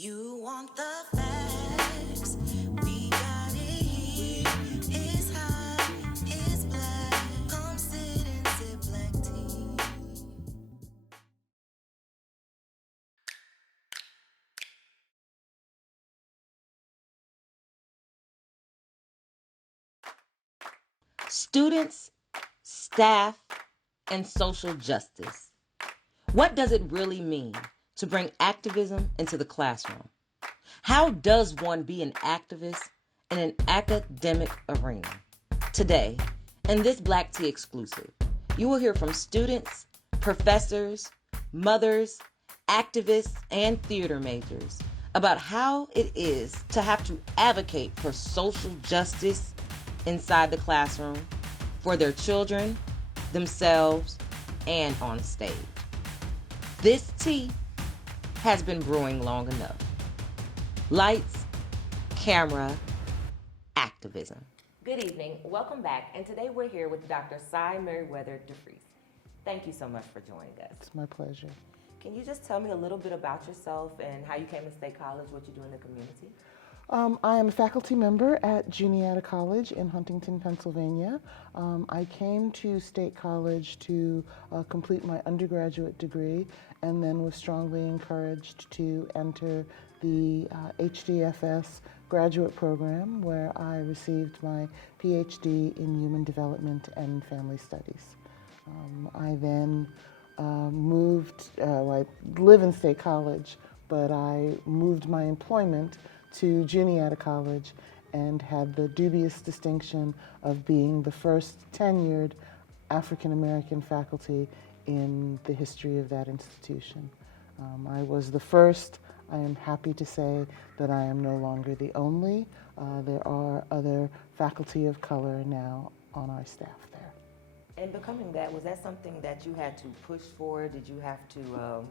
You want the facts? We got it here. It's hot, it's black. Come sit and sip black tea. Students, staff, and social justice. What does it really mean to bring activism into the classroom? How does one be an activist in an academic arena? Today, in this Black Tea exclusive, you will hear from students, professors, mothers, activists, and theater majors about how it is to have to advocate for social justice inside the classroom, for their children, themselves, and on stage. This tea has been brewing long enough. Lights, camera, activism. Good evening, welcome back, and today we're here with Dr. Cy Merriweather DeFries. Thank you so much for joining us. It's my pleasure. Can you just tell me a little bit about yourself and how you came to State College, what you do in the community? I am a faculty member at Juniata College in Huntington, Pennsylvania. I came to State College to complete my undergraduate degree and then was strongly encouraged to enter the HDFS graduate program where I received my PhD in Human Development and Family Studies. I then I live in State College, but I moved my employment to Juniata College and had the dubious distinction of being the first tenured African American faculty in the history of that institution. I was the first. I am happy to say that I am no longer the only. There are other faculty of color now on our staff there. And becoming that, was that something that you had to push for? Did you have to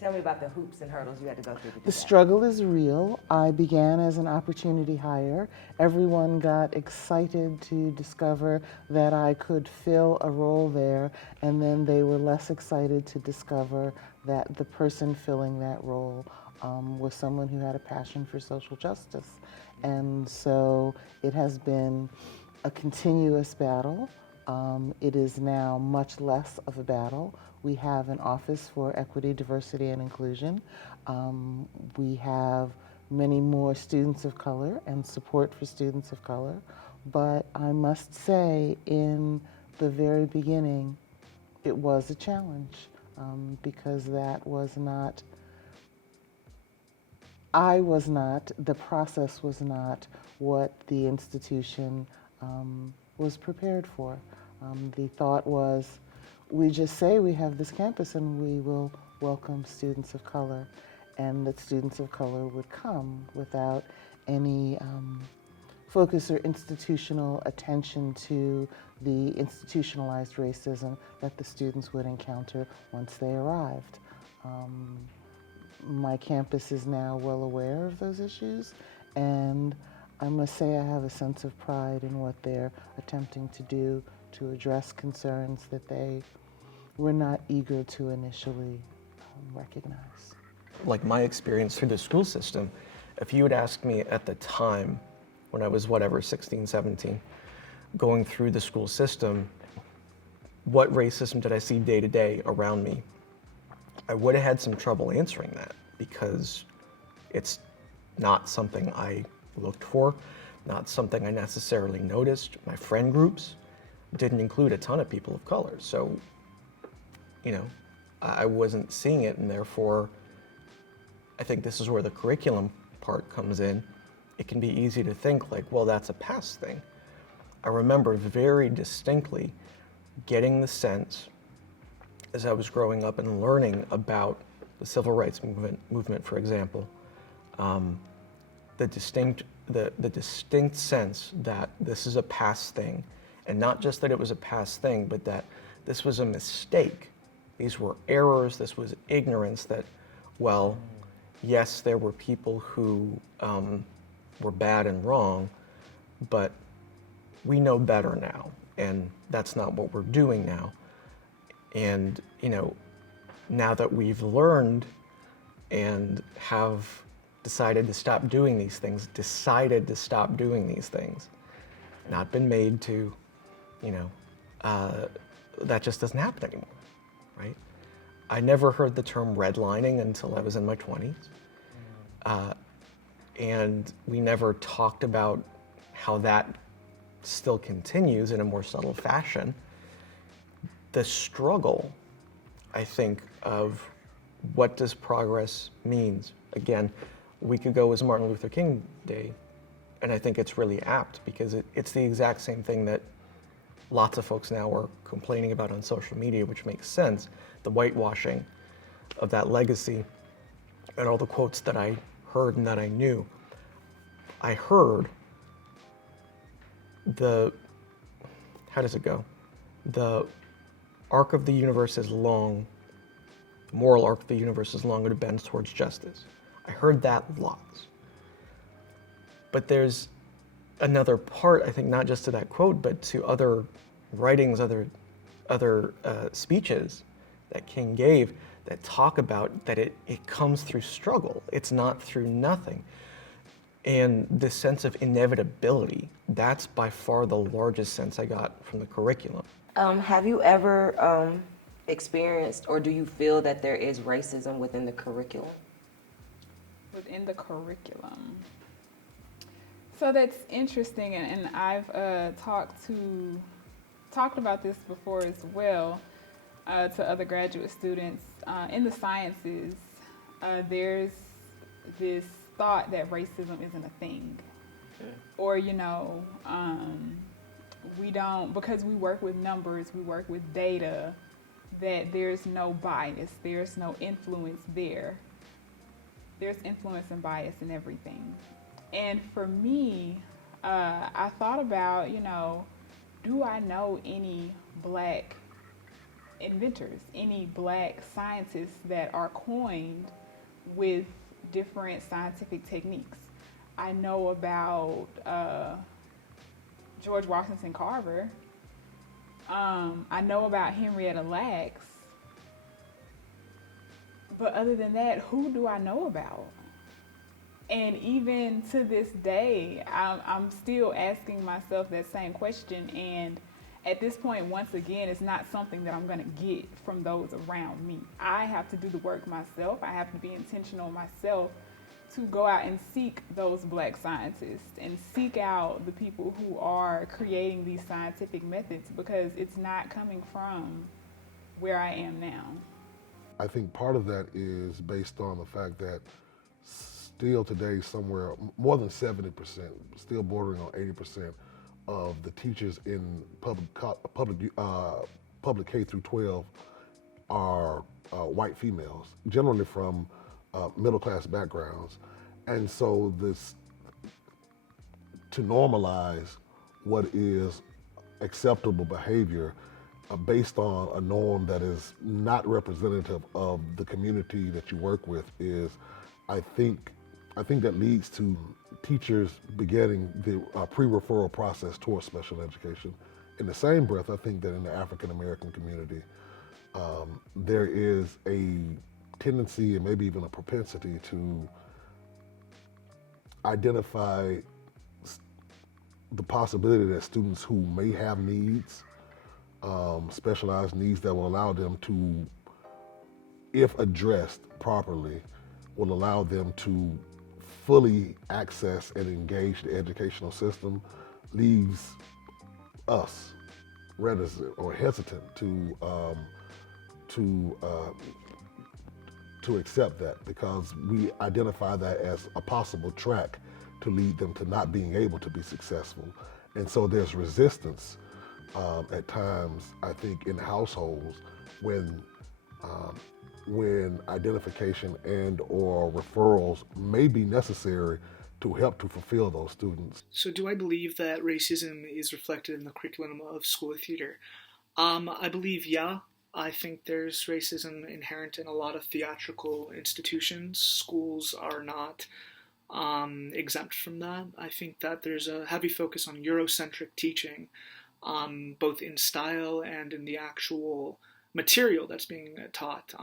tell me about the hoops and hurdles you had to go through to do The that? struggle is real. I began as an opportunity hire. Everyone got excited to discover that I could fill a role there, and then they were less excited to discover that the person filling that role was someone who had a passion for social justice. And so it has been a continuous battle. It is now much less of a battle. We have an Office for Equity, Diversity, and Inclusion. We have many more students of color and support for students of color. But I must say, in the very beginning, it was a challenge because that was not, the process was not what the institution was prepared for. The thought was, we just say we have this campus and we will welcome students of color, and that students of color would come without any focus or institutional attention to the institutionalized racism that the students would encounter once they arrived. My campus is now well aware of those issues, and I must say I have a sense of pride in what they're attempting to do to address concerns that they were not eager to initially recognize. Like my experience through the school system, if you had asked me at the time, when I was 16, 17, going through the school system, what racism did I see day to day around me, I would have had some trouble answering that because it's not something I looked for, not something I necessarily noticed. My friend groups didn't include a ton of people of color. So, I wasn't seeing it, and therefore, I think this is where the curriculum part comes in. It can be easy to think like, well, that's a past thing. I remember very distinctly getting the sense as I was growing up and learning about the civil rights movement, for example, the distinct sense that this is a past thing, and not just that it was a past thing, but that this was a mistake. These were errors, this was ignorance that, well, yes, there were people who were bad and wrong, but we know better now, and that's not what we're doing now. And, now that we've learned and have decided to stop doing these things, not been made to, that just doesn't happen anymore, right? I never heard the term redlining until I was in my 20s. And we never talked about how that still continues in a more subtle fashion. The struggle, I think, of what does progress means. Again, a week ago was Martin Luther King Day, and I think it's really apt because it's the exact same thing that lots of folks now are complaining about on social media, which makes sense. The whitewashing of that legacy and all the quotes that I heard and that I knew. I heard how does it go? The arc of the universe is long, the moral arc of the universe is long, and it bends towards justice. I heard that lots. But there's another part, I think, not just to that quote, but to other writings, other speeches that King gave that talk about that it comes through struggle. It's not through nothing. And this sense of inevitability, that's by far the largest sense I got from the curriculum. Have you ever experienced, or do you feel that there is racism within the curriculum? Within the curriculum. So that's interesting, and I've talked about this before as well to other graduate students. In the sciences, there's this thought that racism isn't a thing. Or, we don't, because we work with numbers, we work with data, that there's no bias, there's no influence there. There's influence and bias in everything. And for me, I thought about, do I know any Black inventors, any Black scientists that are coined with different scientific techniques? I know about George Washington Carver. I know about Henrietta Lacks. But other than that, who do I know about? And even to this day, I'm still asking myself that same question. And at this point, once again, it's not something that I'm going to get from those around me. I have to do the work myself. I have to be intentional myself to go out and seek those Black scientists and seek out the people who are creating these scientific methods, because it's not coming from where I am now. I think part of that is based on the fact that still today somewhere more than 70%, still bordering on 80% of the teachers in public K through 12 are white females, generally from middle class backgrounds. And so to normalize what is acceptable behavior based on a norm that is not representative of the community that you work with is, I think that leads to teachers beginning the pre-referral process towards special education. In the same breath, I think that in the African American community, there is a tendency and maybe even a propensity to identify the possibility that students who may have needs, specialized needs that will allow them to, if addressed properly, will allow them to fully access and engage the educational system, leaves us reticent or hesitant to accept that, because we identify that as a possible track to lead them to not being able to be successful. And so there's resistance at times, I think, in households when identification and or referrals may be necessary to help to fulfill those students. So do I believe that racism is reflected in the curriculum of School of Theater? I believe, yeah. I think there's racism inherent in a lot of theatrical institutions. Schools are not exempt from that. I think that there's a heavy focus on Eurocentric teaching, both in style and in the actual material that's being taught.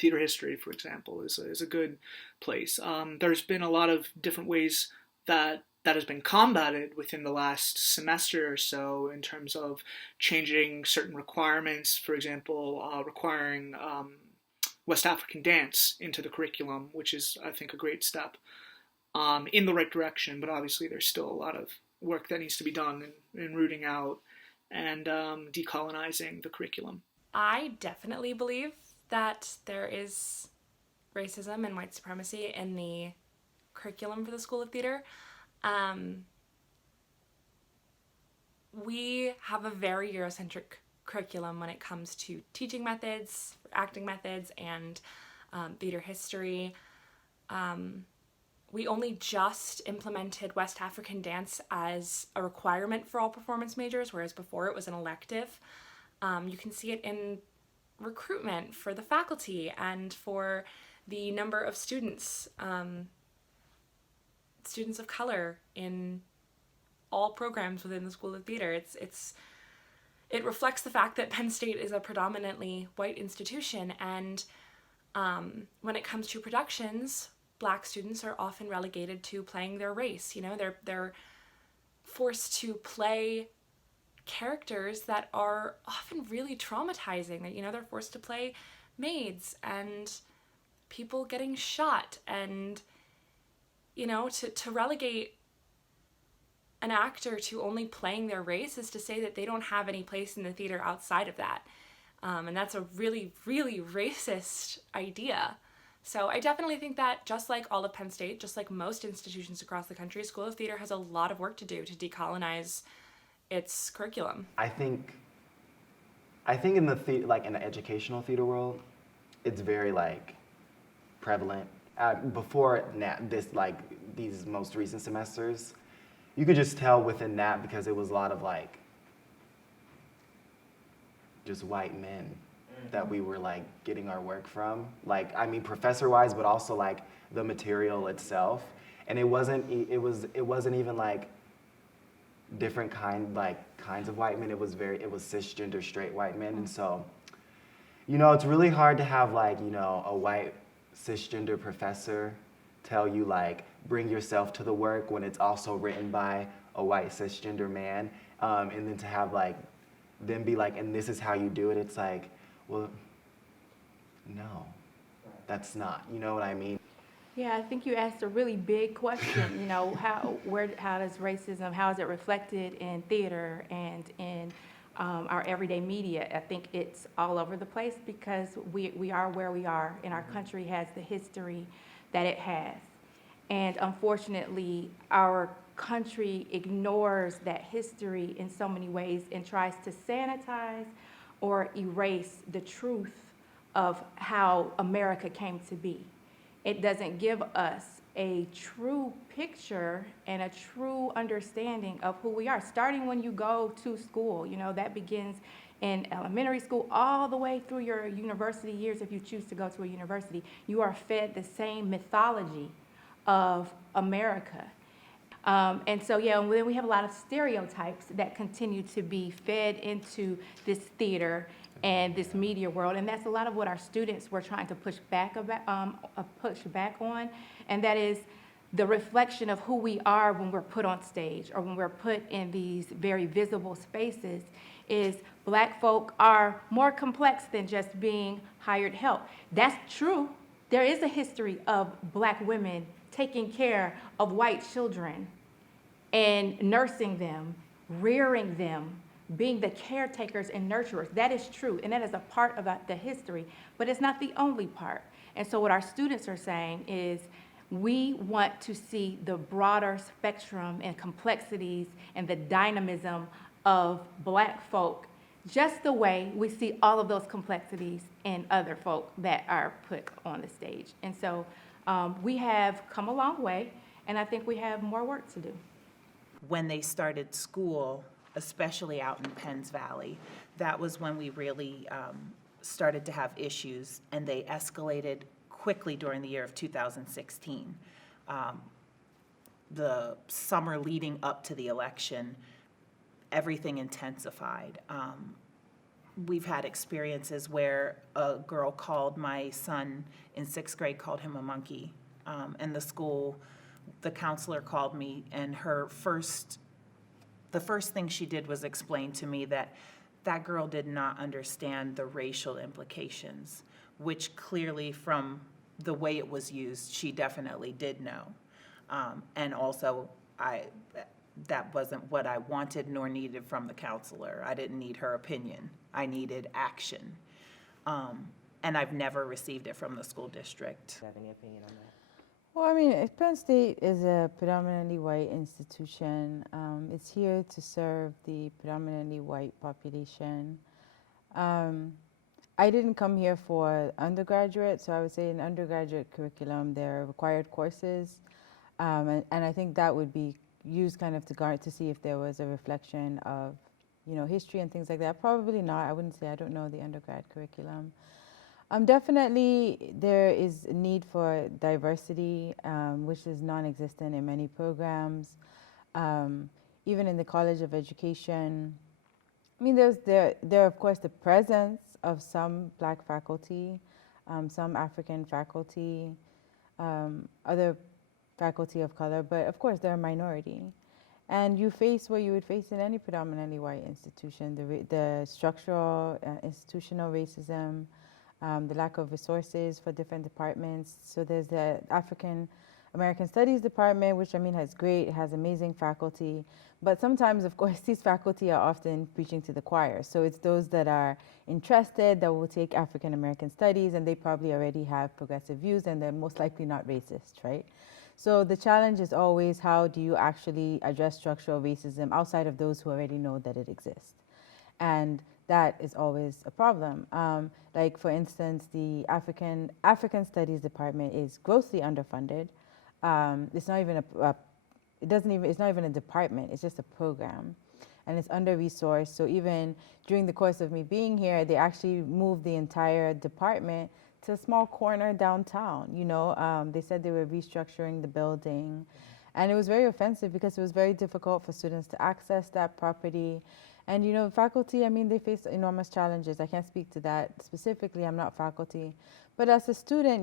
theater history, for example, is a good place. There's been a lot of different ways that has been combated within the last semester or so in terms of changing certain requirements, for example, requiring West African dance into the curriculum, which is, I think, a great step in the right direction, but obviously there's still a lot of work that needs to be done in rooting out and decolonizing the curriculum. I definitely believe that there is racism and white supremacy in the curriculum for the School of Theater. We have a very Eurocentric curriculum when it comes to teaching methods, acting methods, and theater history. We only just implemented West African dance as a requirement for all performance majors, whereas before it was an elective. You can see it in recruitment for the faculty and for the number of students, students of color in all programs within the School of Theater. It reflects the fact that Penn State is a predominantly white institution, and when it comes to productions, Black students are often relegated to playing their race. You know, they're forced to play characters that are often really traumatizing. You know, they're forced to play maids and people getting shot, and you know, to relegate an actor to only playing their race is to say that they don't have any place in the theater outside of that. And that's a really, really racist idea. So I definitely think that just like all of Penn State, just like most institutions across the country, School of Theater has a lot of work to do to decolonize its curriculum. I think in the in the educational theater world, it's very like prevalent. Before these most recent semesters, you could just tell within that because it was a lot of like just white men that we were like getting our work from. Like, I mean, professor-wise, but also like the material itself. And it wasn't even like different kinds of white men. It was cisgender straight white men. And so, you know, it's really hard to have like, you know, a white cisgender professor tell you like, bring yourself to the work when it's also written by a white cisgender man. And then to have like, them be like, and this is how you do it. It's like, well, no, that's not, you know what I mean? Yeah, I think you asked a really big question, you know, how does racism, how is it reflected in theater and in our everyday media? I think it's all over the place because we are where we are, and our country has the history that it has. And unfortunately, our country ignores that history in so many ways and tries to sanitize or erase the truth of how America came to be. It doesn't give us a true picture and a true understanding of who we are, starting when you go to school. You know, that begins in elementary school all the way through your university years. If you choose to go to a university, you are fed the same mythology of America. And so, yeah, and then we have a lot of stereotypes that continue to be fed into this theater and this media world, and that's a lot of what our students were trying to push back on, and that is the reflection of who we are when we're put on stage or when we're put in these very visible spaces. Is Black folk are more complex than just being hired help. That's true. There is a history of Black women taking care of white children and nursing them, rearing them, being the caretakers and nurturers. That is true, and that is a part of the history, but it's not the only part. And so what our students are saying is we want to see the broader spectrum and complexities and the dynamism of Black folk, just the way we see all of those complexities in other folk that are put on the stage. And so we have come a long way, and I think we have more work to do. When they started school, especially out in Penn's Valley, that was when we really started to have issues, and they escalated quickly during the year of 2016. The summer leading up to the election, everything intensified. we've had experiences where a girl called my son in 6th grade, called him a monkey. And the counselor called me, and the first thing she did was explain to me that that girl did not understand the racial implications, which clearly from the way it was used, she definitely did know. And also, that wasn't what I wanted nor needed from the counselor. I didn't need her opinion. I needed action. And I've never received it from the school district. Do you have any opinion on that? Well, I mean, Penn State is a predominantly white institution. It's here to serve the predominantly white population. I didn't come here for undergraduate, so I would say in undergraduate curriculum, there are required courses. And I think that would be used kind of to see if there was a reflection of, history and things like that. Probably not. I wouldn't say I don't know the undergrad curriculum. Definitely, there is a need for diversity, which is non-existent in many programs. Even in the College of Education, I mean, there of course the presence of some Black faculty, some African faculty, other faculty of color, but of course they're a minority. And you face what you would face in any predominantly white institution: the structural, institutional racism. The lack of resources for different departments. So there's the African American Studies department, which has amazing faculty. But sometimes, of course, these faculty are often preaching to the choir. So it's those that are interested that will take African American Studies, and they probably already have progressive views, and they're most likely not racist, right? So the challenge is always, how do you actually address structural racism outside of those who already know that it exists? And that is always a problem. Like for instance, the African Studies department is grossly underfunded. It's not even it's not even a department. It's just a program, and it's under-resourced. So even during the course of me being here, they actually moved the entire department to a small corner downtown. They said they were restructuring the building, and it was very offensive because it was very difficult for students to access that property. And faculty, they face enormous challenges. I can't speak to that specifically. I'm not faculty. But as a student,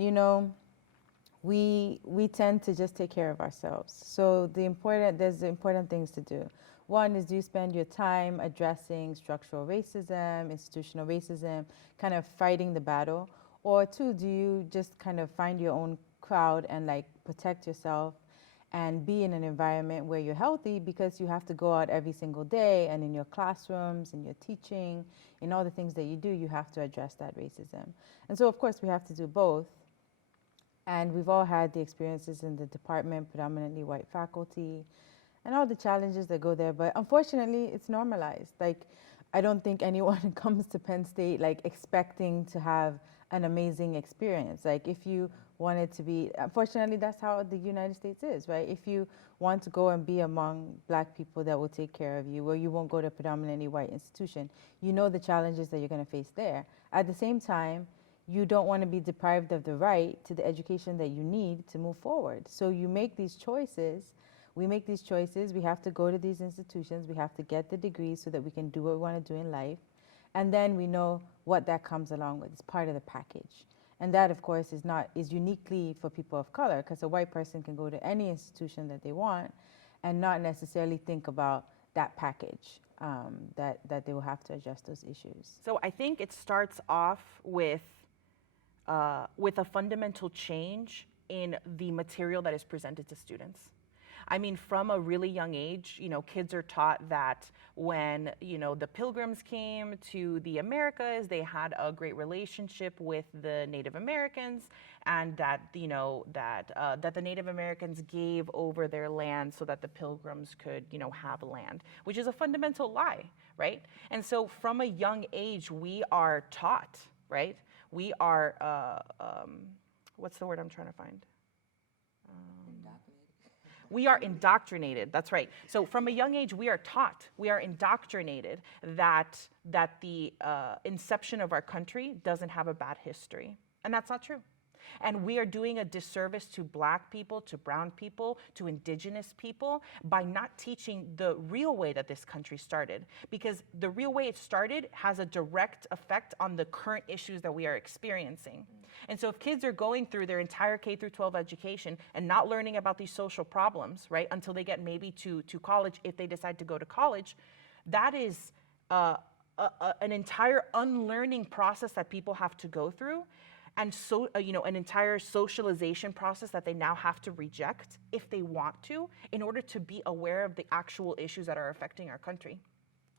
we tend to just take care of ourselves. So there's important things to do. One is, do you spend your time addressing structural racism, institutional racism, kind of fighting the battle? Or two, do you just kind of find your own crowd and protect yourself and be in an environment where you're healthy, because you have to go out every single day, and in your classrooms, in your teaching, in all the things that you do, you have to address that racism. And so of course we have to do both. And we've all had the experiences in the department, predominantly white faculty, and all the challenges that go there. But unfortunately, it's normalized. I don't think anyone comes to Penn State expecting to have an amazing experience. If you wanted to be, unfortunately, that's how the United States is, right? If you want to go and be among Black people that will take care of you, well, you won't go to a predominantly white institution. You know the challenges that you're going to face there. At the same time, you don't want to be deprived of the right to the education that you need to move forward. So you make these choices. We make these choices. We have to go to these institutions. We have to get the degrees so that we can do what we want to do in life. And then we know what that comes along with. It's part of the package. And that, of course, is uniquely for people of color, because a white person can go to any institution that they want and not necessarily think about that package, that they will have to address those issues. So I think it starts off with a fundamental change in the material that is presented to students. From a really young age, kids are taught that when, the Pilgrims came to the Americas, they had a great relationship with the Native Americans, and that, that the Native Americans gave over their land so that the Pilgrims could, have land, which is a fundamental lie, right? And so from a young age, we are taught, right? We are, what's the word I'm trying to find? We are indoctrinated, that's right. So from a young age, we are taught, we are indoctrinated that the inception of our country doesn't have a bad history. And that's not true. And we are doing a disservice to Black people, to brown people, to indigenous people by not teaching the real way that this country started. Because the real way it started has a direct effect on the current issues that we are experiencing. And so if kids are going through their entire K through 12 education and not learning about these social problems, right, until they get maybe to college, if they decide to go to college, that is an entire unlearning process that people have to go through, and so an entire socialization process that they now have to reject if they want to, in order to be aware of the actual issues that are affecting our country.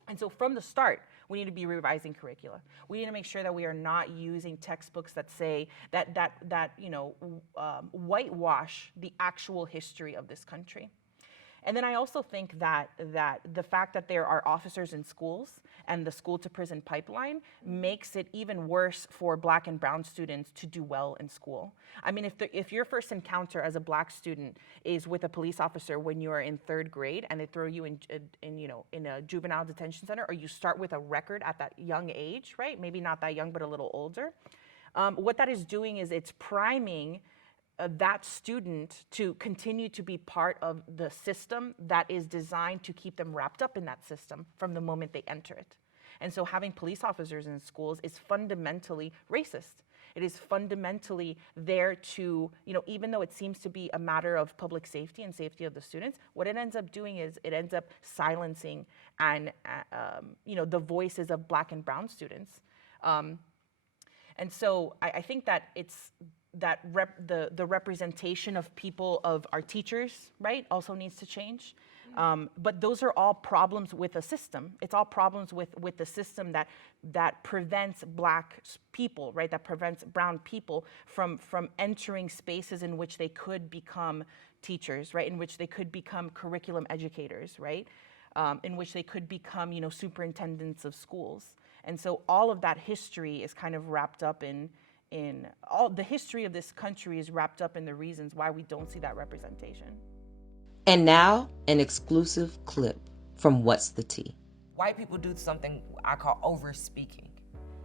And so from the start, we need to be revising curricula. We need to make sure that we are not using textbooks that say that whitewash the actual history of this country. And then I also think that the fact that there are officers in schools and the school to prison pipeline makes it even worse for Black and brown students to do well in school. I mean, if your first encounter as a Black student is with a police officer when you are in 3rd grade and they throw you in a juvenile detention center, or you start with a record at that young age, right? Maybe not that young, but a little older. What that is doing is it's priming that student to continue to be part of the system that is designed to keep them wrapped up in that system from the moment they enter it. And so having police officers in schools is fundamentally racist. It is fundamentally there to, even though it seems to be a matter of public safety and safety of the students, what it ends up doing is it ends up silencing and, the voices of Black and brown students. And so I think that it's that the representation of people, of our teachers, right, also needs to change. But those are all problems with a system. It's all problems with the system that prevents Black people, right, that prevents brown people from entering spaces in which they could become teachers, right, in which they could become curriculum educators, right, in which they could become, superintendents of schools. And so all of that history is kind of wrapped up in all the history of this country is wrapped up in the reasons why we don't see that representation. And now, an exclusive clip from What's the Tea? White people do something I call over-speaking.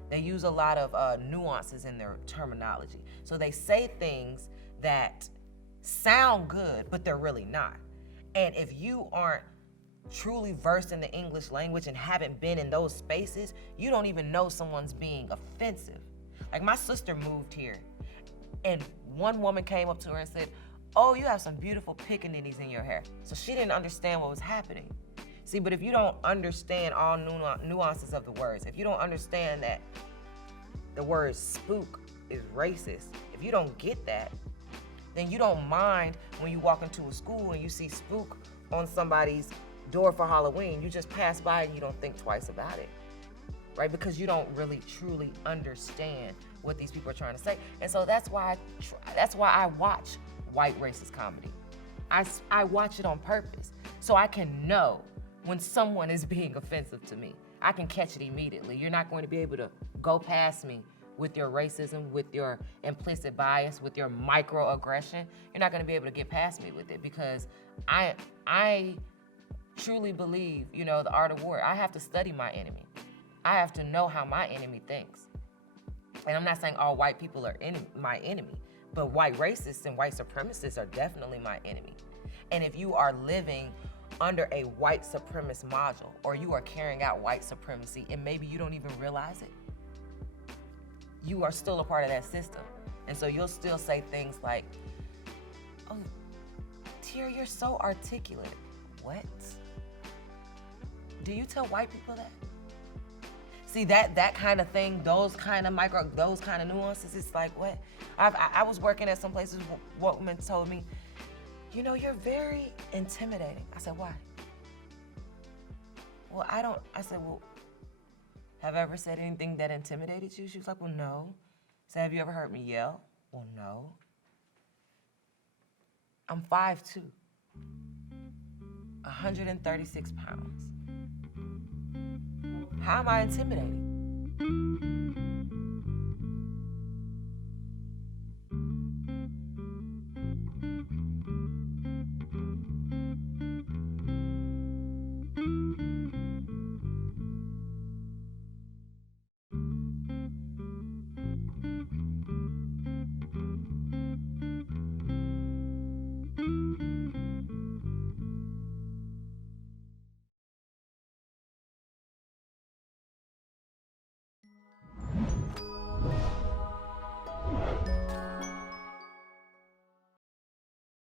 They use a lot of nuances in their terminology. So they say things that sound good, but they're really not. And if you aren't truly versed in the English language and haven't been in those spaces, you don't even know someone's being offensive. Like, my sister moved here, and one woman came up to her and said, "Oh, you have some beautiful pickaninnies in your hair." So she didn't understand what was happening. See, but if you don't understand all nuances of the words, if you don't understand that the word spook is racist, if you don't get that, then you don't mind when you walk into a school and you see spook on somebody's door for Halloween. You just pass by and you don't think twice about it. Right? Because you don't really truly understand what these people are trying to say. And so that's why I watch white racist comedy. I watch it on purpose so I can know when someone is being offensive to me. I can catch it immediately. You're not going to be able to go past me with your racism, with your implicit bias, with your microaggression. You're not going to be able to get past me with it, because I truly believe, the art of war. I have to study my enemy. I have to know how my enemy thinks. And I'm not saying all white people are my enemy, but white racists and white supremacists are definitely my enemy. And if you are living under a white supremacist module, or you are carrying out white supremacy and maybe you don't even realize it, you are still a part of that system. And so you'll still say things like, "Oh, Tia, you're so articulate." What? Do you tell white people that? See, that kind of thing, those kind of nuances, it's like, what? I was working at some places, one woman told me, "You're very intimidating." I said, "Why?" "Well, I said, "Well, have I ever said anything that intimidated you?" She was like, "Well, no." I said, "Have you ever heard me yell?" "Well, no." I'm 5'2", 136 pounds. How am I intimidating?